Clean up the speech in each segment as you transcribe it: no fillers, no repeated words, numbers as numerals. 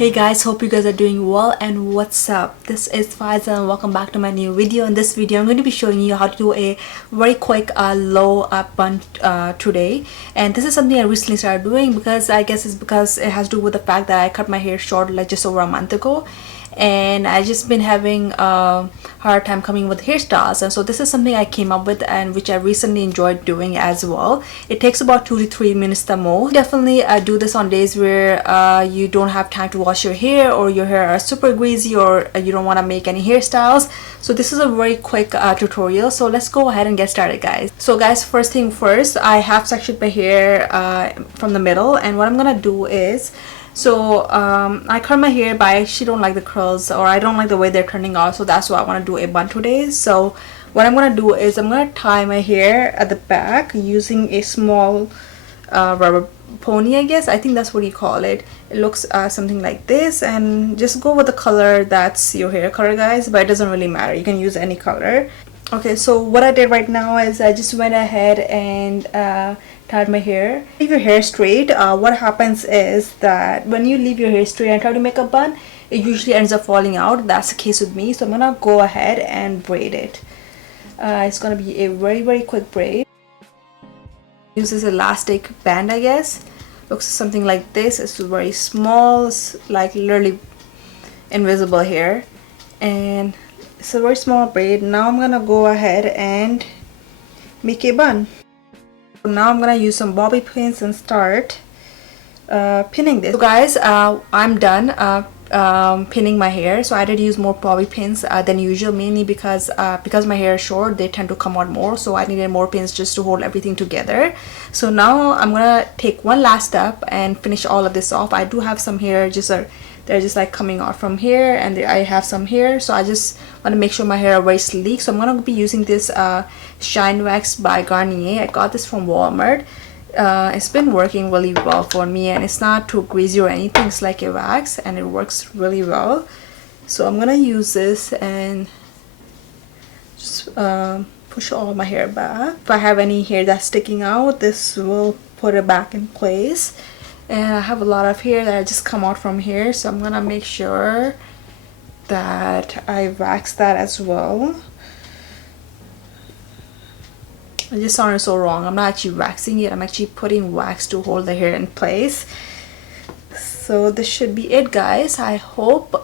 Hey guys, hope you guys are doing well. And what's up? This is Faiza and welcome back to my new video. In this video I'm going to be showing you how to do a very quick low bun today. And this is something I recently started doing because I guess it's because it has to do with the fact that I cut my hair short like just over a month ago, and I just been having a hard time coming with hairstyles, and so this is something I came up with and which I recently enjoyed doing as well. It takes about 2 to 3 minutes the most. Definitely do this on days where you don't have time to wash your hair, or your hair are super greasy, or you don't want to make any hairstyles. So this is a very quick tutorial, so let's go ahead and get started, guys. So guys, first thing first, I have sectioned my hair from the middle, and what I'm gonna do is, I curl my hair, but I actually don't like the curls, or I don't like the way they're turning out, so that's why I want to do a bun today. So what I'm gonna do is I'm gonna tie my hair at the back using a small rubber pony, I guess. I think that's what you call it. It looks something like this, and just go with the color that's your hair color, guys, but it doesn't really matter, you can use any color. Okay, so what I did right now is I just went ahead and tied my hair. Leave your hair straight. What happens is that when you leave your hair straight and try to make a bun, it usually ends up falling out. That's the case with me, so I'm gonna go ahead and braid it. It's gonna be a very quick braid. Use this elastic band, I guess. Looks something like this. It's very small, it's like literally invisible here, and it's a very small braid. Now I'm gonna go ahead and make a bun. Now I'm gonna use some bobby pins and start pinning this. So guys, I'm done pinning my hair. So I did use more bobby pins than usual, mainly because my hair is short, they tend to come out more, so I needed more pins just to hold everything together. So now I'm gonna take one last step and finish all of this off. I do have some hair they're just like coming out from here, and I have some here, so I just want to make sure my hair are very sleek. So I'm gonna be using this Shine Wax by Garnier. I got this from Walmart. It's been working really well for me, and it's not too greasy or anything. It's like a wax, and it works really well. So I'm gonna use this and just push all my hair back. If I have any hair that's sticking out, this will put it back in place. And I have a lot of hair that just come out from here, so I'm gonna make sure that I wax that as well. It just sounded so wrong. I'm not actually waxing it, I'm actually putting wax to hold the hair in place. So this should be it, guys. I hope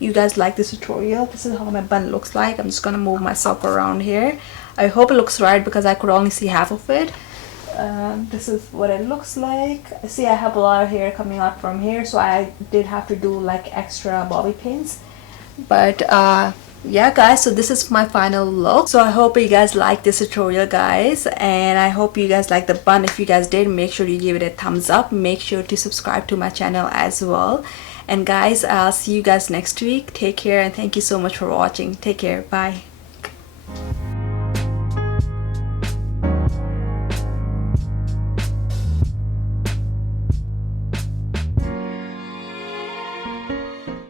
you guys like this tutorial. This is how my bun looks like. I'm just gonna move myself around here. I hope it looks right because I could only see half of it. This is what it looks like. See, I have a lot of hair coming out from here, so I did have to do like extra bobby pins. But yeah guys, so this is my final look. So I hope you guys like this tutorial, guys, and I hope you guys like the bun. If you guys did, make sure you give it a thumbs up. Make sure to subscribe to my channel as well. And guys, I'll see you guys next week. Take care, and thank you so much for watching. Take care. Bye.